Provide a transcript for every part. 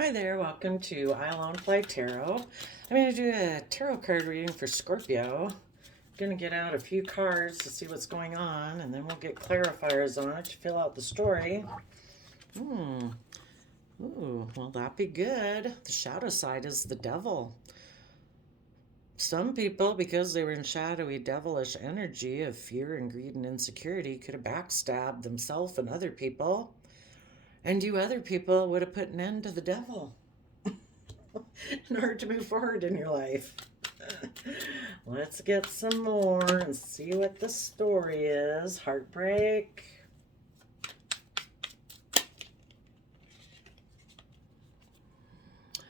Hi there, welcome to I Alone Play Tarot. I'm going to do a tarot card reading for Scorpio. I'm going to get out a few cards to see what's going on, and then we'll get clarifiers on it to fill out the story. Ooh, well, that'd be good. The shadow side is the devil. Some people, because they were in shadowy, devilish energy of fear and greed and insecurity, could have backstabbed themselves and other people. And you other people would have put an end to the devil in order to move forward in your life. Let's get some more and see what the story is. Heartbreak.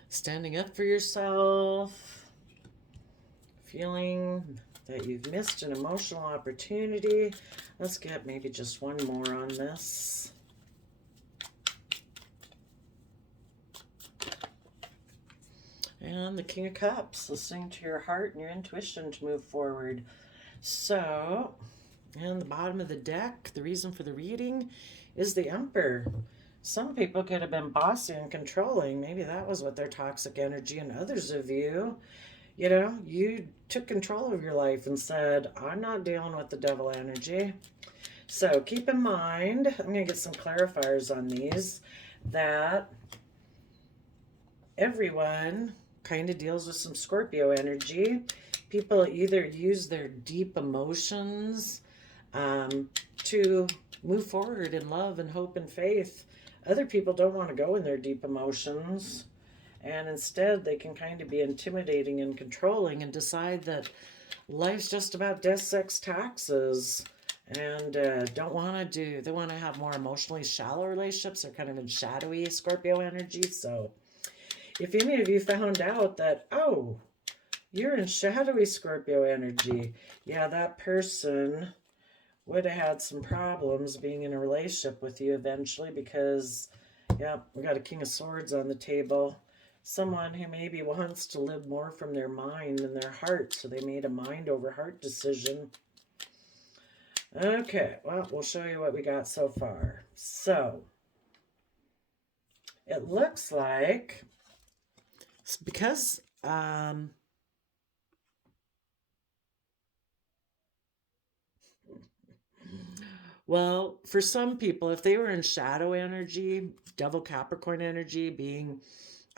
Standing up for yourself. Feeling that you've missed an emotional opportunity. Let's get maybe just one more on this. And the King of Cups, listening to your heart and your intuition to move forward. So, and the bottom of the deck, the reason for the reading is the Emperor. Some people could have been bossy and controlling. Maybe that was what their toxic energy, and others of you, you took control of your life and said, I'm not dealing with the devil energy. So keep in mind, I'm going to get some clarifiers on these, that everyone kind of deals with some Scorpio energy. People either use their deep emotions to move forward in love and hope and faith. Other people don't want to go in their deep emotions, and instead they can kind of be intimidating and controlling and decide that life's just about death, sex, taxes, and don't want to do, they want to have more emotionally shallow relationships. They're kind of in shadowy Scorpio energy. So if any of you found out that, oh, you're in shadowy Scorpio energy, yeah, that person would have had some problems being in a relationship with you eventually because, yeah, we got a King of Swords on the table. Someone who maybe wants to live more from their mind than their heart, so they made a mind over heart decision. Okay, well, we'll show you what we got so far. So, it looks like, because well, for some people, if they were in shadow energy, devil Capricorn energy, being,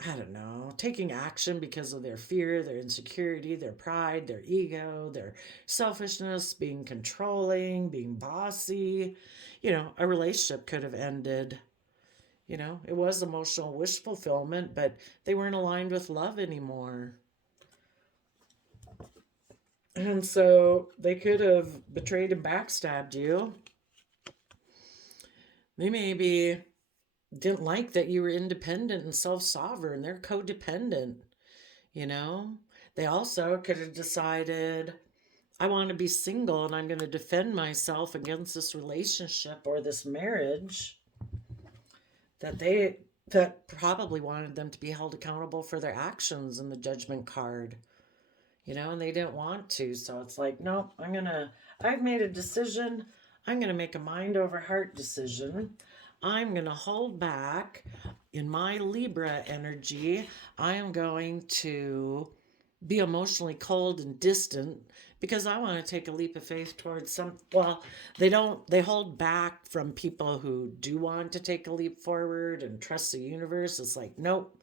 I don't know, taking action because of their fear, their insecurity, their pride, their ego, their selfishness, being controlling, being bossy, a relationship could have ended. It was emotional wish fulfillment, but they weren't aligned with love anymore. And so they could have betrayed and backstabbed you. They maybe didn't like that you were independent and self-sovereign. They're codependent, you know? They also could have decided, I want to be single and I'm going to defend myself against this relationship or this marriage, that probably wanted them to be held accountable for their actions in the judgment card, and they didn't want to. So it's like, no, I've made a decision. I'm going to make a mind over heart decision. I'm going to hold back in my Libra energy. I am going to be emotionally cold and distant because I want to take a leap of faith towards they hold back from people who do want to take a leap forward and trust the universe. It's like, nope,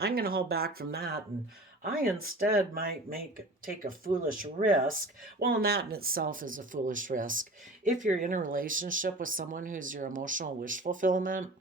I'm going to hold back from that, and I instead might take a foolish risk. Well, and that in itself is a foolish risk. If you're in a relationship with someone who's your emotional wish fulfillment,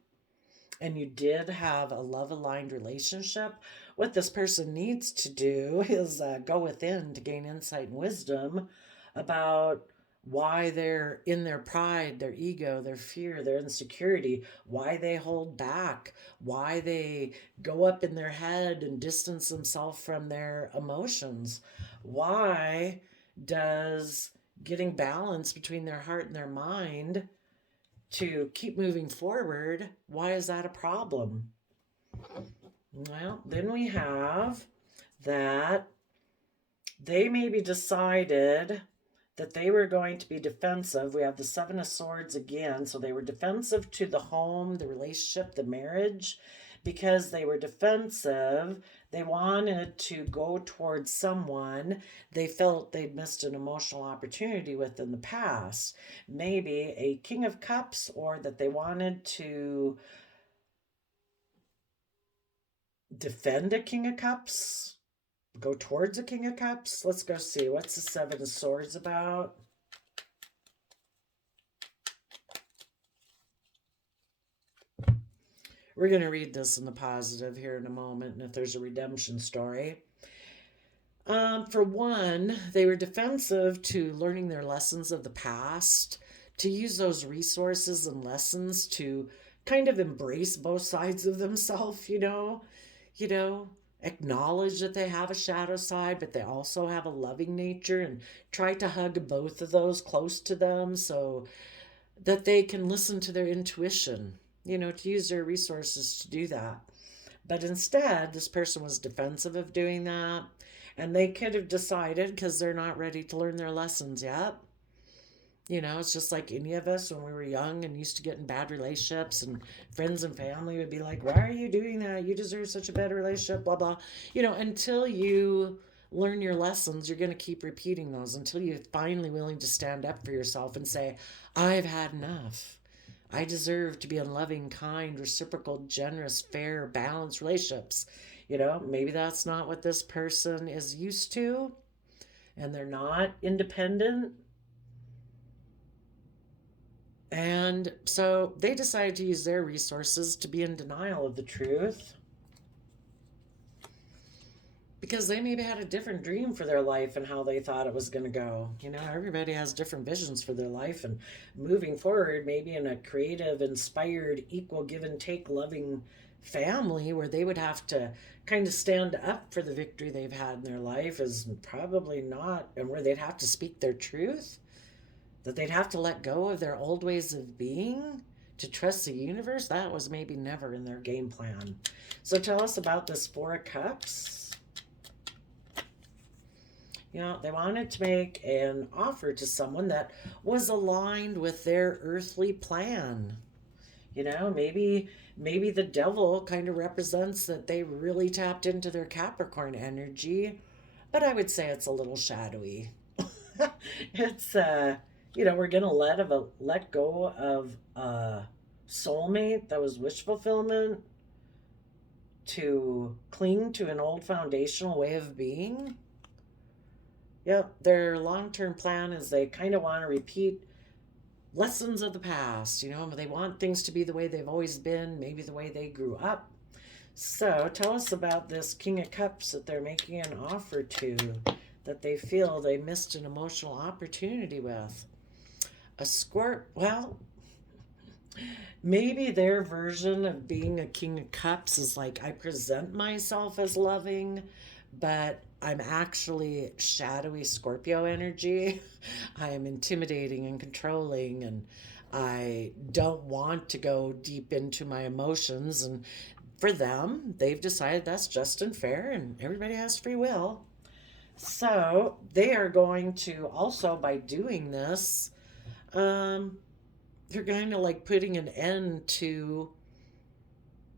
and you did have a love-aligned relationship, what this person needs to do is go within to gain insight and wisdom about why they're in their pride, their ego, their fear, their insecurity, why they hold back, why they go up in their head and distance themselves from their emotions. Why does getting balance between their heart and their mind to keep moving forward, why is that a problem? Well, then we have that they maybe decided that they were going to be defensive. We have the Seven of Swords again. So they were defensive to the home, the relationship, the marriage, because they were defensive. They wanted to go towards someone they felt they'd missed an emotional opportunity with in the past. Maybe a King of Cups, or that they wanted to defend a King of Cups, go towards a King of Cups. Let's go see. What's the Seven of Swords about? We're going to read this in the positive here in a moment, and if there's a redemption story. For one, they were defensive to learning their lessons of the past, to use those resources and lessons to kind of embrace both sides of themselves, acknowledge that they have a shadow side, but they also have a loving nature, and try to hug both of those close to them so that they can listen to their intuition, to use their resources to do that. But instead, this person was defensive of doing that, and they could have decided, because they're not ready to learn their lessons yet. It's just like any of us when we were young and used to get in bad relationships, and friends and family would be like, why are you doing that? You deserve such a bad relationship, blah, blah. Until you learn your lessons, you're going to keep repeating those until you're finally willing to stand up for yourself and say, I've had enough. I deserve to be in loving, kind, reciprocal, generous, fair, balanced relationships. Maybe that's not what this person is used to, and they're not independent. And so they decided to use their resources to be in denial of the truth, because they maybe had a different dream for their life and how they thought it was going to go. Everybody has different visions for their life, and moving forward, maybe in a creative, inspired, equal, give and take, loving family where they would have to kind of stand up for the victory they've had in their life is probably not, and where they'd have to speak their truth, that they'd have to let go of their old ways of being to trust the universe. That was maybe never in their game plan. So tell us about this Four of Cups. They wanted to make an offer to someone that was aligned with their earthly plan. Maybe the devil kind of represents that they really tapped into their Capricorn energy, but I would say it's a little shadowy. It's we're gonna let go of a soulmate that was wish fulfillment to cling to an old foundational way of being. Yep, their long-term plan is they kind of want to repeat lessons of the past. They want things to be the way they've always been, maybe the way they grew up. So tell us about this King of Cups that they're making an offer to, that they feel they missed an emotional opportunity with. A well, maybe their version of being a King of Cups is like, I present myself as loving, but I'm actually shadowy Scorpio energy. I am intimidating and controlling, and I don't want to go deep into my emotions. And for them, they've decided that's just and fair, and everybody has free will. So they are going to also, by doing this, they're kind of like putting an end to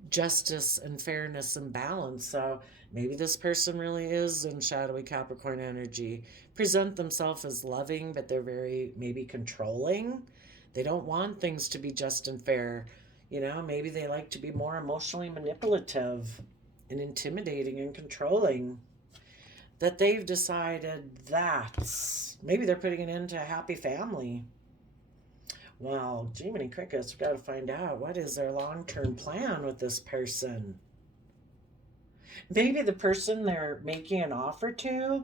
justice and fairness and balance. So maybe this person really is in shadowy Capricorn energy, present themselves as loving, but they're very maybe controlling. They don't want things to be just and fair. Maybe they like to be more emotionally manipulative and intimidating and controlling. That they've decided that maybe they're putting an end to a happy family. Well, Jiminy Crickets, we've got to find out, what is their long-term plan with this person? Maybe the person they're making an offer to,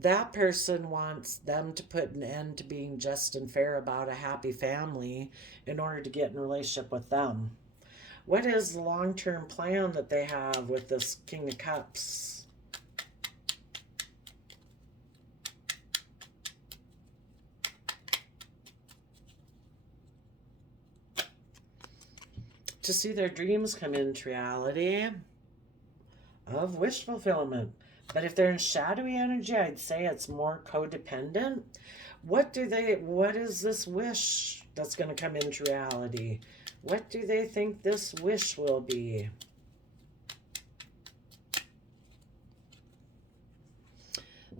that person wants them to put an end to being just and fair about a happy family in order to get in a relationship with them. What is the long-term plan that they have with this King of Cups? To see their dreams come into reality of wish fulfillment. But if they're in shadowy energy, I'd say it's more codependent. What is this wish that's going to come into reality? What do they think this wish will be?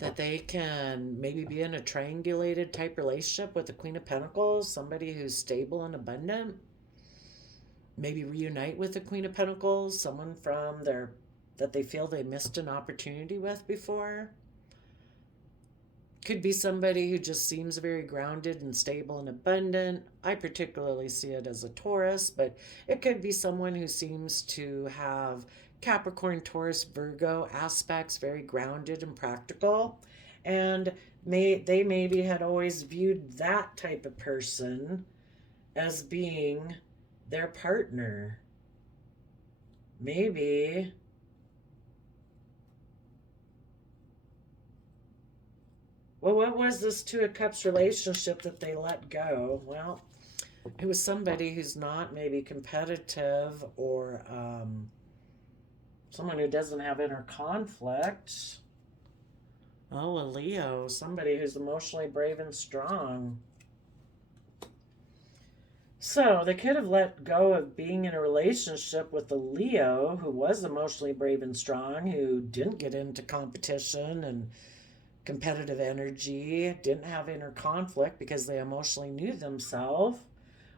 that they can maybe be in a triangulated type relationship with the Queen of Pentacles, somebody who's stable and abundant. Maybe reunite with the Queen of Pentacles, someone from their that they feel they missed an opportunity with before. Could be somebody who just seems very grounded and stable and abundant. I particularly see it as a Taurus, but it could be someone who seems to have Capricorn, Taurus, Virgo aspects, very grounded and practical. And they maybe had always viewed that type of person as being their partner. Maybe well, what was this Two of Cups relationship that they let go? Well, it was somebody who's not maybe competitive or someone who doesn't have inner conflict. Oh, a Leo, somebody who's emotionally brave and strong. So they could have let go of being in a relationship with a Leo who was emotionally brave and strong, who didn't get into competition and competitive energy, didn't have inner conflict because they emotionally knew themselves,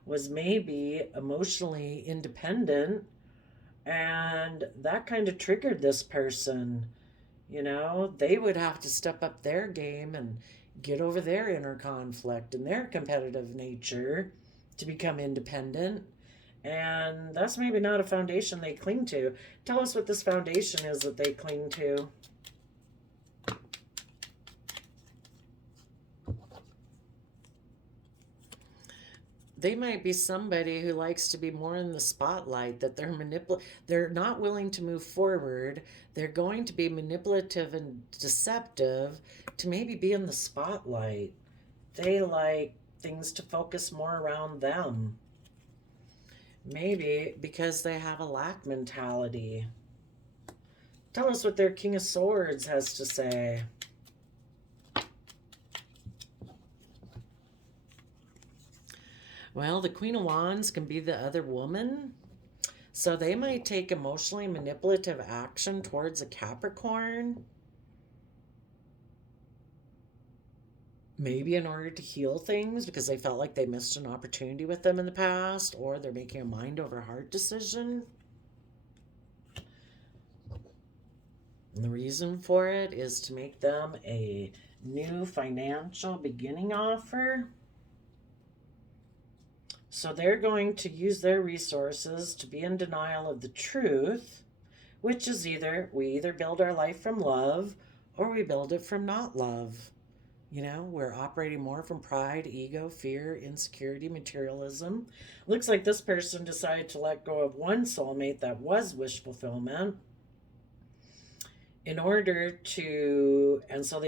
was maybe emotionally independent, and that kind of triggered this person. You know, they would have to step up their game and get over their inner conflict and their competitive nature to become independent. And that's maybe not a foundation they cling to. Tell us what this foundation is that they cling to. They might be somebody who likes to be more in the spotlight, that they're not willing to move forward. They're going to be manipulative and deceptive to maybe be in the spotlight. They like things to focus more around them. Maybe because they have a lack mentality. Tell us what their King of Swords has to say. Well, the Queen of Wands can be the other woman. So they might take emotionally manipulative action towards a Capricorn. Maybe in order to heal things because they felt like they missed an opportunity with them in the past, or they're making a mind over heart decision. And the reason for it is to make them a new financial beginning offer. So they're going to use their resources to be in denial of the truth, which is we either build our life from love or we build it from not love. You know, we're operating more from pride, ego, fear, insecurity, materialism. Looks like this person decided to let go of one soulmate that was wish fulfillment in order to, and so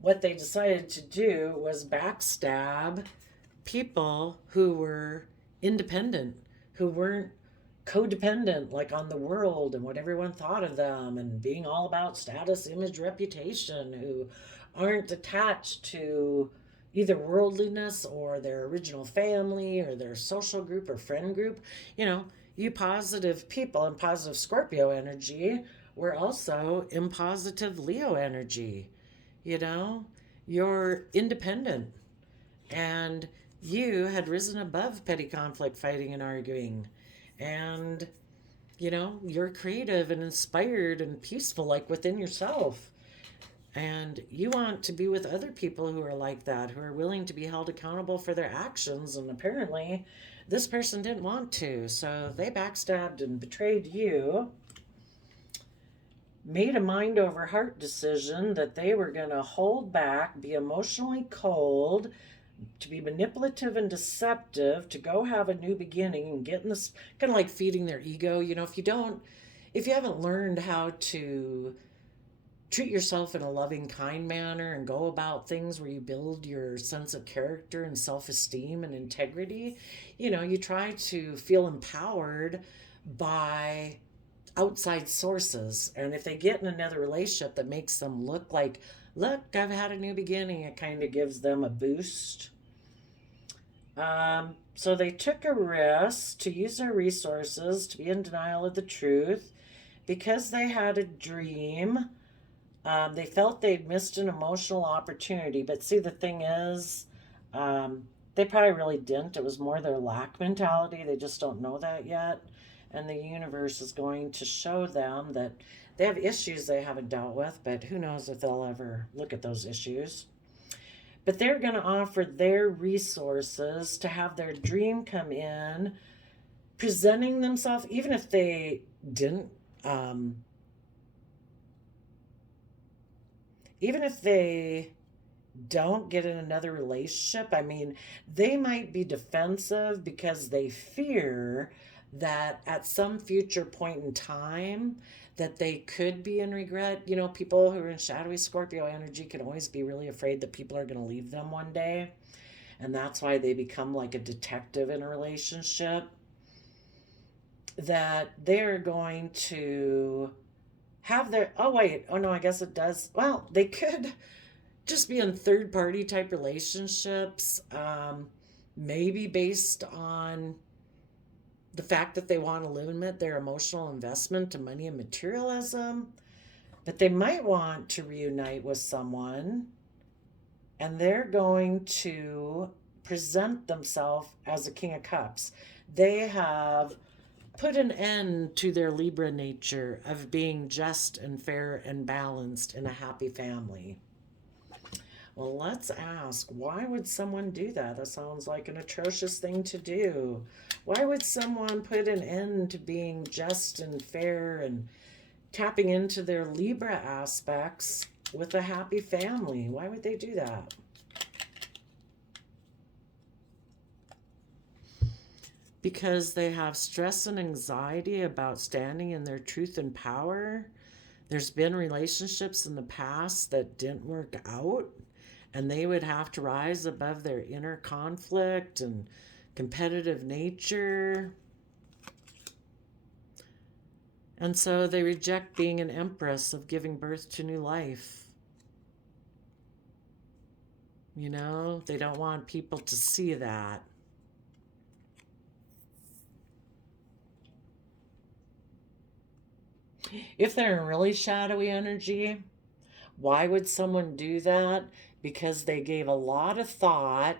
what they decided to do was backstab people who were independent, who weren't codependent, like on the world and what everyone thought of them, and being all about status, image, reputation, who aren't attached to either worldliness or their original family or their social group or friend group. You know, you positive people and positive Scorpio energy were also in positive Leo energy. You know, you're independent and you had risen above petty conflict, fighting, and arguing. And, you know, you're creative and inspired and peaceful, like within yourself. And you want to be with other people who are like that, who are willing to be held accountable for their actions. And apparently, this person didn't want to. So they backstabbed and betrayed you. Made a mind over heart decision that they were going to hold back, be emotionally cold, to be manipulative and deceptive, to go have a new beginning and get in this, kind of like feeding their ego. You know, if you haven't learned how to treat yourself in a loving, kind manner and go about things where you build your sense of character and self-esteem and integrity, you know, you try to feel empowered by outside sources. And if they get in another relationship that makes them look, I've had a new beginning, it kind of gives them a boost. So they took a risk to use their resources to be in denial of the truth because they had a dream They felt they'd missed an emotional opportunity. But see, the thing is, they probably really didn't. It was more their lack mentality. They just don't know that yet. And the universe is going to show them that they have issues they haven't dealt with, but who knows if they'll ever look at those issues. But they're going to offer their resources to have their dream come in, presenting themselves, even if they didn't, even if they don't get in another relationship. I mean, they might be defensive because they fear that at some future point in time that they could be in regret. You know, people who are in shadowy Scorpio energy can always be really afraid that people are going to leave them one day. And that's why they become like a detective in a relationship. That they're going to have their, oh, wait, oh no, I guess it does. Well, they could just be in third party type relationships, maybe based on the fact that they want to limit their emotional investment to money and materialism. But they might want to reunite with someone, and they're going to present themselves as a King of Cups. They have put an end to their Libra nature of being just and fair and balanced in a happy family. Well, let's ask, why would someone do that? That sounds like an atrocious thing to do. Why would someone put an end to being just and fair and tapping into their Libra aspects with a happy family? Why would they do that? Because they have stress and anxiety about standing in their truth and power. There's been relationships in the past that didn't work out, and they would have to rise above their inner conflict and competitive nature. And so they reject being an empress of giving birth to new life. You know, they don't want people to see that. If they're in really shadowy energy, why would someone do that? Because they gave a lot of thought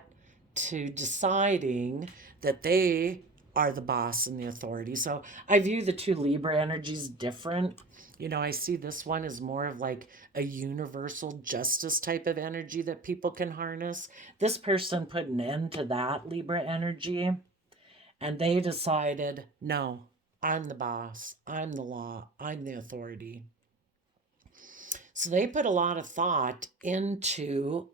to deciding that they are the boss and the authority. So I view the two Libra energies different. You know, I see this one as more of like a universal justice type of energy that people can harness. This person put an end to that Libra energy, and they decided, no, I'm the boss, I'm the law, I'm the authority. So they put a lot of thought into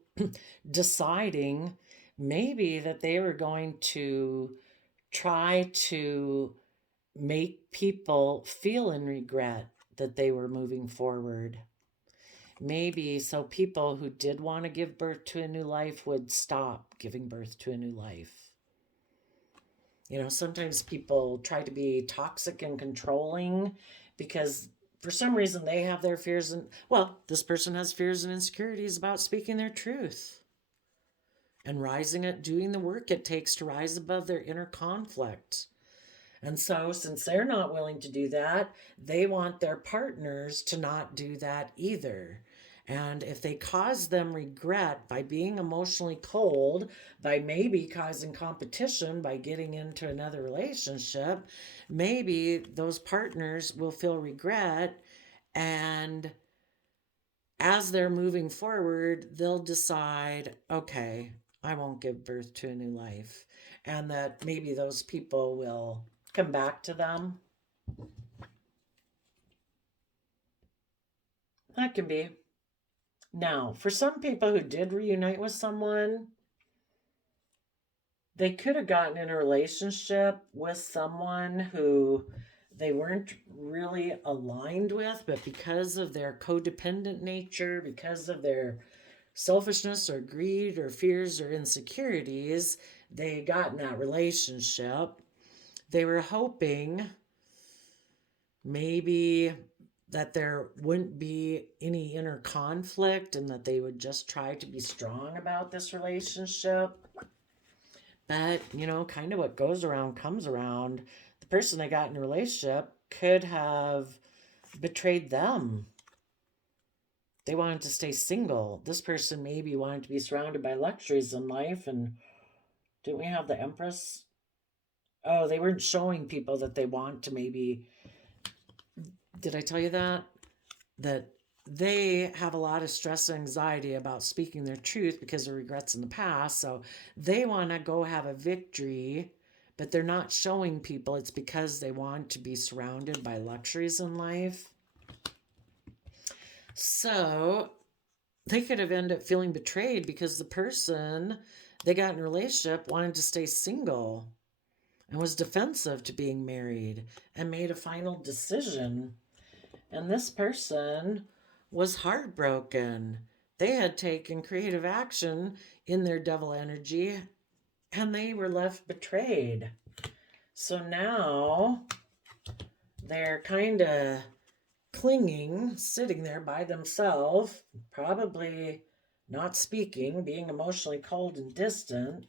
deciding maybe that they were going to try to make people feel in regret that they were moving forward. Maybe so people who did want to give birth to a new life would stop giving birth to a new life. You know, sometimes people try to be toxic and controlling because for some reason they have their fears, and well, this person has fears and insecurities about speaking their truth and rising at doing the work it takes to rise above their inner conflict. And so, since they're not willing to do that, they want their partners to not do that either. And if they cause them regret by being emotionally cold, by maybe causing competition by getting into another relationship, maybe those partners will feel regret. And as they're moving forward, they'll decide, okay, I won't give birth to a new life. And that maybe those people will come back to them. That can be. Now, for some people who did reunite with someone, they could have gotten in a relationship with someone who they weren't really aligned with, but because of their codependent nature, because of their selfishness or greed or fears or insecurities, they got in that relationship. They were hoping maybe that there wouldn't be any inner conflict and that they would just try to be strong about this relationship. But, you know, kind of what goes around comes around. The person they got in a relationship could have betrayed them. They wanted to stay single. This person maybe wanted to be surrounded by luxuries in life. And didn't we have the Empress? Oh, they weren't showing people that they want to maybe. Did I tell you that? That they have a lot of stress and anxiety about speaking their truth because of regrets in the past. So they want to go have a victory, but they're not showing people it's because they want to be surrounded by luxuries in life. So they could have ended up feeling betrayed because the person they got in a relationship wanted to stay single and was defensive to being married and made a final decision. And this person was heartbroken. They had taken creative action in their devil energy and they were left betrayed. So now they're kind of clinging, sitting there by themselves, probably not speaking, being emotionally cold and distant.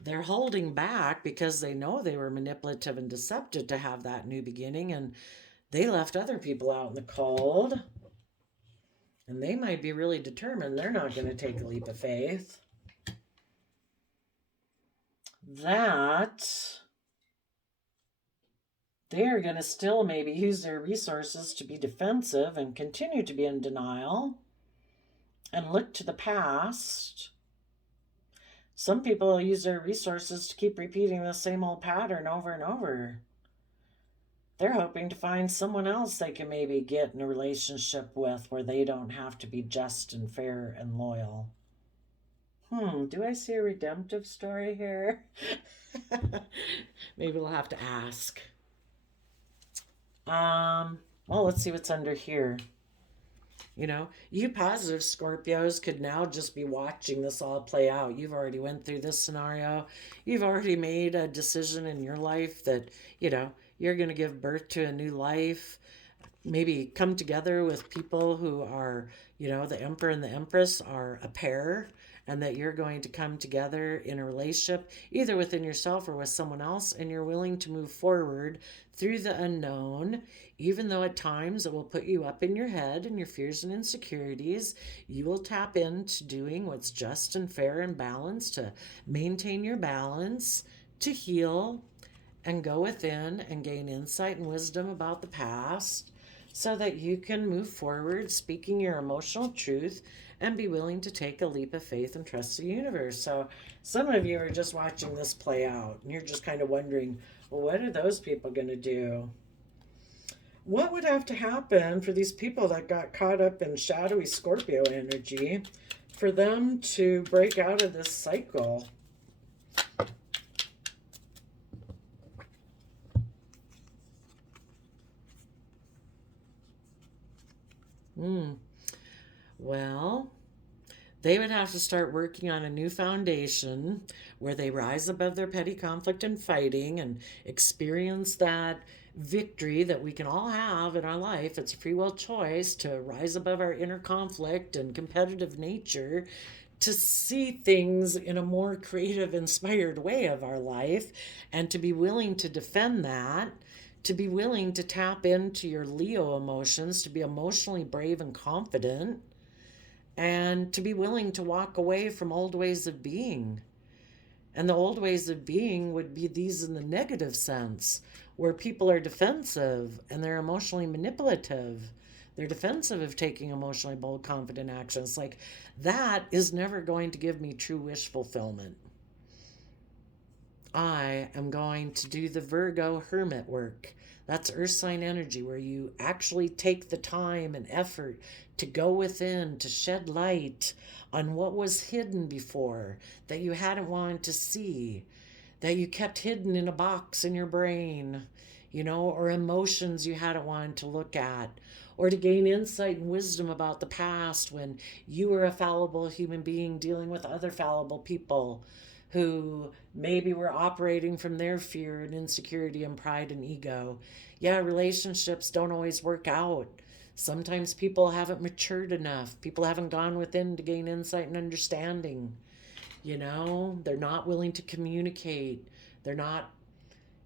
They're holding back because they know they were manipulative and deceptive to have that new beginning, and they left other people out in the cold. And they might be really determined they're not going to take a leap of faith. That they're going to still maybe use their resources to be defensive and continue to be in denial and look to the past. Some people use their resources to keep repeating the same old pattern over and over. They're hoping to find someone else they can maybe get in a relationship with where they don't have to be just and fair and loyal. Do I see a redemptive story here? Maybe we'll have to ask. Well, let's see what's under here. You know, you positive Scorpios could now just be watching this all play out. You've already went through this scenario. You've already made a decision in your life that, you're going to give birth to a new life. Maybe come together with people who are, the Emperor and the Empress are a pair, and that you're going to come together in a relationship, either within yourself or with someone else, and you're willing to move forward through the unknown, even though at times it will put you up in your head and your fears and insecurities. You will tap into doing what's just and fair and balanced to maintain your balance, to heal, and go within and gain insight and wisdom about the past so that you can move forward speaking your emotional truth and be willing to take a leap of faith and trust the universe. So some of you are just watching this play out and you're just kind of wondering, well, what are those people going to do? What would have to happen for these people that got caught up in shadowy Scorpio energy for them to break out of this cycle? Well, they would have to start working on a new foundation where they rise above their petty conflict and fighting and experience that victory that we can all have in our life. It's a free will choice to rise above our inner conflict and competitive nature, to see things in a more creative, inspired way of our life, and to be willing to defend that, to be willing to tap into your Leo emotions, to be emotionally brave and confident, and to be willing to walk away from old ways of being. And the old ways of being would be these in the negative sense, where people are defensive and they're emotionally manipulative. They're defensive of taking emotionally bold, confident actions. Like, that is never going to give me true wish fulfillment. I am going to do the Virgo hermit work. That's earth sign energy, where you actually take the time and effort to go within, to shed light on what was hidden before that you hadn't wanted to see, that you kept hidden in a box in your brain, or emotions you hadn't wanted to look at, or to gain insight and wisdom about the past when you were a fallible human being dealing with other fallible people who maybe were operating from their fear and insecurity and pride and ego. Yeah, relationships don't always work out. Sometimes people haven't matured enough. People haven't gone within to gain insight and understanding. They're not willing to communicate. They're not,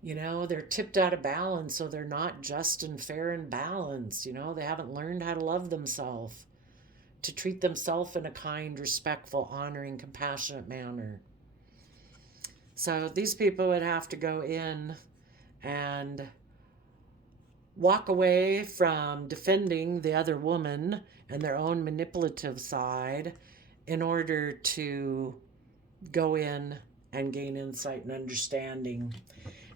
You know, they're tipped out of balance, so they're not just and fair and balanced. You know, they haven't learned how to love themselves, to treat themselves in a kind, respectful, honoring, compassionate manner. So these people would have to go in and walk away from defending the other woman and their own manipulative side in order to go in and gain insight and understanding.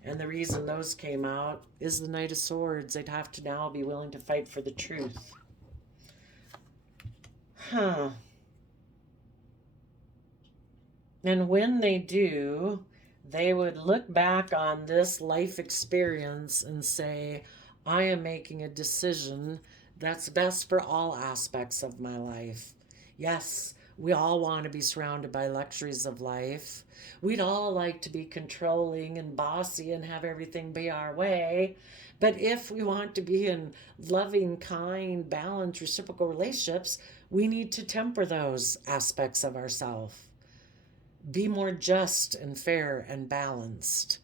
And the reason those came out is the Knight of Swords. They'd have to now be willing to fight for the truth. Huh. And when they do, they would look back on this life experience and say, I am making a decision that's best for all aspects of my life. Yes, we all want to be surrounded by luxuries of life. We'd all like to be controlling and bossy and have everything be our way. But if we want to be in loving, kind, balanced, reciprocal relationships, we need to temper those aspects of ourselves. Be more just and fair and balanced,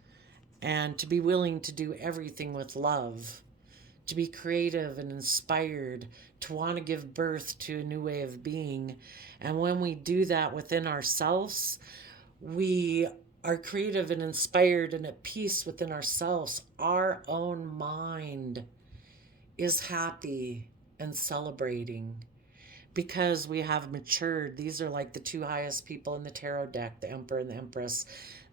and to be willing to do everything with love, to be creative and inspired, to want to give birth to a new way of being. And when we do that within ourselves, we are creative and inspired and at peace within ourselves. Our own mind is happy and celebrating because we have matured. These are like the two highest people in the tarot deck, the Emperor and the Empress.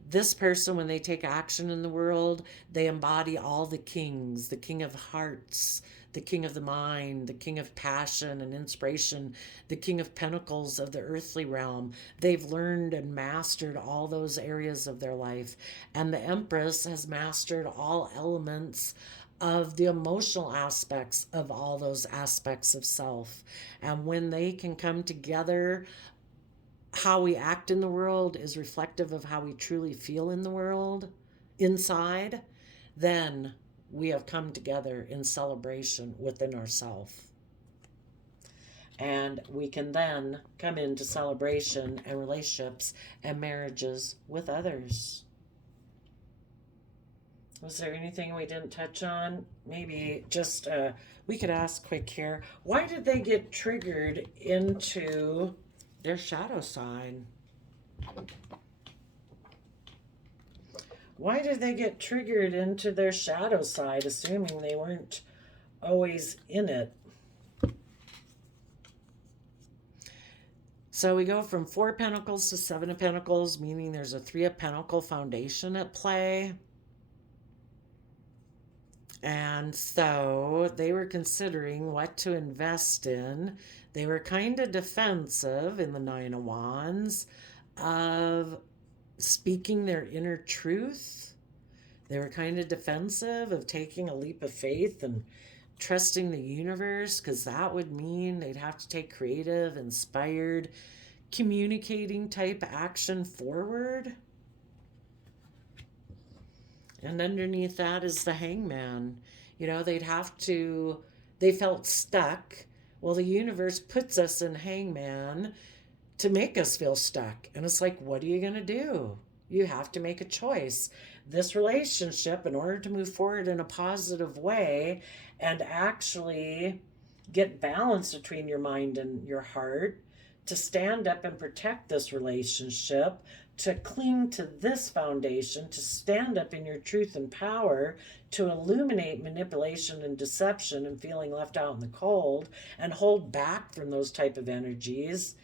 This person, when they take action in the world, they embody all the kings, the King of Hearts, the King of the Mind, the King of Passion and Inspiration, the King of Pentacles of the earthly realm. They've learned and mastered all those areas of their life. And the Empress has mastered all elements of the emotional aspects of all those aspects of self. And when they can come together, how we act in the world is reflective of how we truly feel in the world inside, then we have come together in celebration within ourselves. And we can then come into celebration and relationships and marriages with others. Was there anything we didn't touch on? Maybe just, we could ask quick here. Why did they get triggered into their shadow sign? Why did they get triggered into their shadow side, assuming they weren't always in it? So we go from 4 of Pentacles to 7 of Pentacles, meaning there's a 3 of Pentacle foundation at play. And so they were considering what to invest in. They were kind of defensive in the 9 of Wands of speaking their inner truth. They were kind of defensive of taking a leap of faith and trusting the universe, because that would mean they'd have to take creative, inspired, communicating type action forward. And underneath that is the Hangman. You know, they felt stuck. Well, the universe puts us in Hangman to make us feel stuck. And it's like, what are you going to do? You have to make a choice. This relationship, in order to move forward in a positive way and actually get balance between your mind and your heart, to stand up and protect this relationship, to cling to this foundation, to stand up in your truth and power, to illuminate manipulation and deception and feeling left out in the cold, and hold back from those type of energies,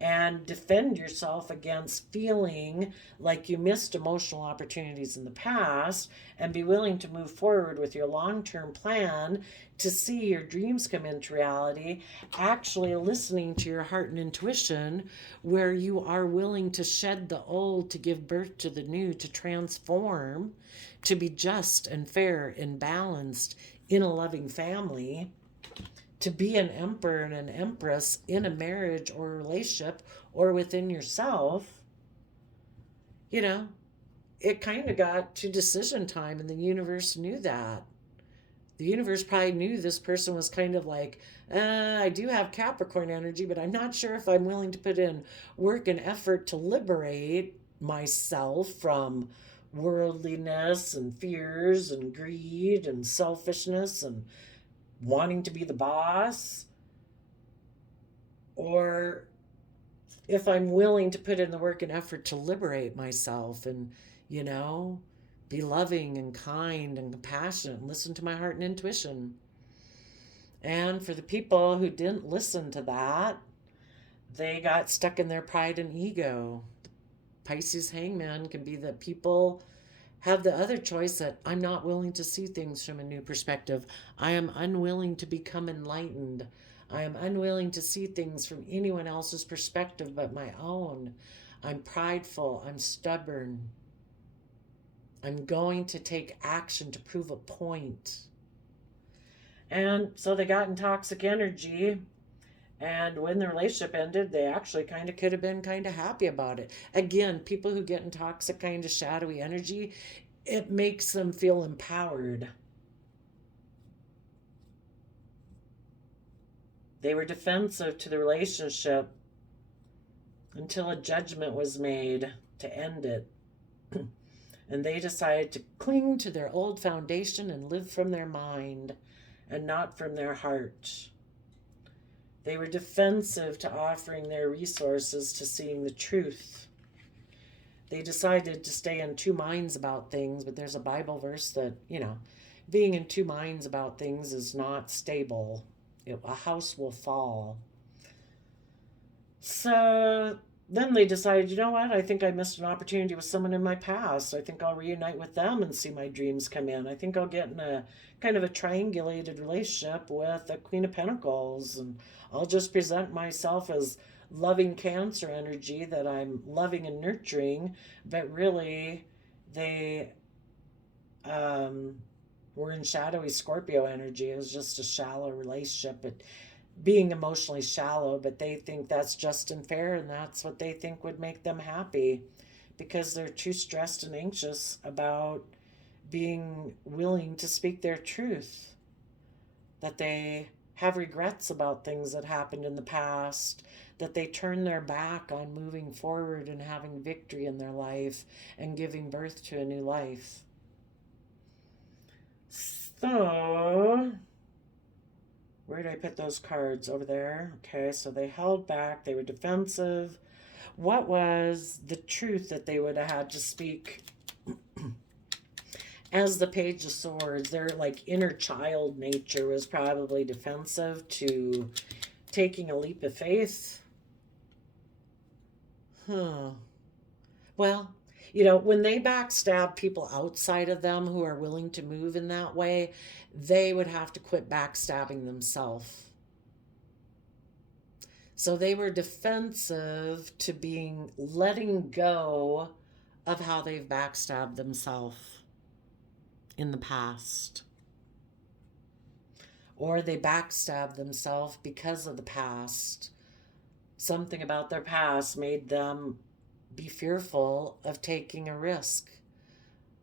and defend yourself against feeling like you missed emotional opportunities in the past, and be willing to move forward with your long-term plan to see your dreams come into reality, actually listening to your heart and intuition, where you are willing to shed the old to give birth to the new, to transform, to be just and fair and balanced in a loving family, to be an emperor and an empress in a marriage or a relationship or within yourself. You know, it kind of got to decision time, and the universe knew that. The universe probably knew this person was kind of like, I do have Capricorn energy, but I'm not sure if I'm willing to put in work and effort to liberate myself from worldliness and fears and greed and selfishness and wanting to be the boss, or if I'm willing to put in the work and effort to liberate myself and, you know, be loving and kind and compassionate and listen to my heart and intuition. And for the people who didn't listen to that, they got stuck in their pride and ego. Pisces hangman can be that people have the other choice that I'm not willing to see things from a new perspective. I am unwilling to become enlightened. I am unwilling to see things from anyone else's perspective but my own. I'm prideful. I'm stubborn. I'm going to take action to prove a point. And so they got in toxic energy. And when the relationship ended, they actually kind of could have been kind of happy about it. Again, people who get in toxic, kind of shadowy energy, it makes them feel empowered. They were defensive to the relationship until a judgment was made to end it. And they decided to cling to their old foundation and live from their mind and not from their heart. They were defensive to offering their resources to seeing the truth. They decided to stay in two minds about things, but there's a Bible verse that, being in two minds about things is not stable. A house will fall. So then they decided, you know what? I think I missed an opportunity with someone in my past. I think I'll reunite with them and see my dreams come in. I think I'll get in a kind of a triangulated relationship with a Queen of Pentacles, and I'll just present myself as loving Cancer energy that I'm loving and nurturing, but really they were in shadowy Scorpio energy. It was just a shallow relationship, but being emotionally shallow, but they think that's just and fair, and that's what they think would make them happy because they're too stressed and anxious about being willing to speak their truth, that they have regrets about things that happened in the past, that they turn their back on moving forward and having victory in their life and giving birth to a new life. So where did I put those cards? Over there. Okay, so they held back. They were defensive. What was the truth that they would have had to speak? As the Page of Swords, their inner child nature was probably defensive to taking a leap of faith. Well, when they backstab people outside of them who are willing to move in that way, they would have to quit backstabbing themselves. So they were defensive to letting go of how they've backstabbed themselves in the past. Or they backstabbed themselves because of the past. Something about their past made them be fearful of taking a risk,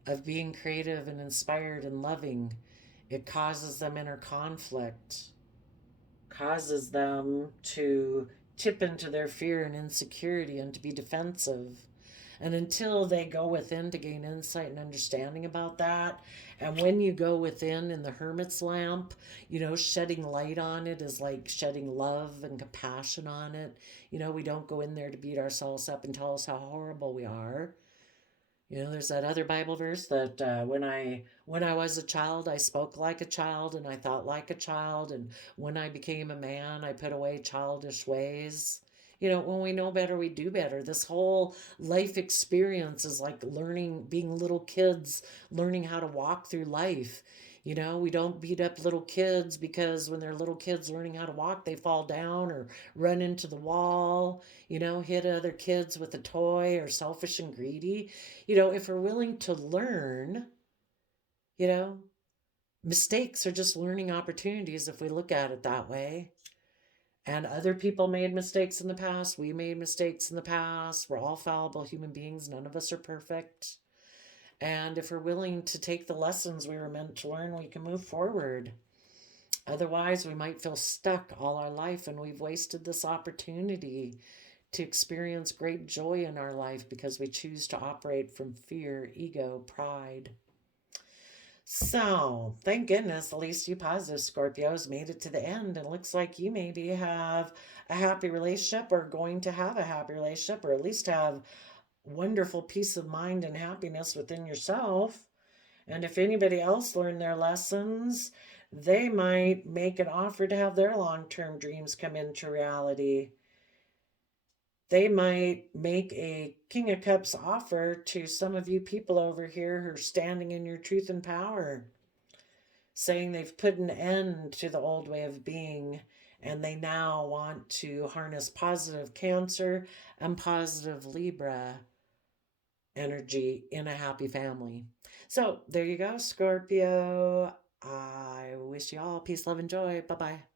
of being creative and inspired and loving. It causes them inner conflict, causes them to tip into their fear and insecurity and to be defensive. And until they go within to gain insight and understanding about that, and when you go within in the hermit's lamp, shedding light on it is like shedding love and compassion on it. We don't go in there to beat ourselves up and tell us how horrible we are. There's that other Bible verse that when I was a child, I spoke like a child and I thought like a child. And when I became a man, I put away childish ways. When we know better, we do better. This whole life experience is like being little kids, learning how to walk through life. We don't beat up little kids because when they're little kids learning how to walk, they fall down or run into the wall, hit other kids with a toy or selfish and greedy. If we're willing to learn, mistakes are just learning opportunities if we look at it that way. And other people made mistakes in the past. We made mistakes in the past. We're all fallible human beings. None of us are perfect. And if we're willing to take the lessons we were meant to learn, we can move forward. Otherwise, we might feel stuck all our life and we've wasted this opportunity to experience great joy in our life because we choose to operate from fear, ego, pride. So, thank goodness, at least you positive Scorpios made it to the end. And it looks like you maybe have a happy relationship or going to have a happy relationship or at least have wonderful peace of mind and happiness within yourself. And if anybody else learned their lessons, they might make an offer to have their long term dreams come into reality. They might make a King of Cups offer to some of you people over here who are standing in your truth and power, saying they've put an end to the old way of being and they now want to harness positive Cancer and positive Libra energy in a happy family. So there you go, Scorpio. I wish you all peace, love, and joy. Bye bye.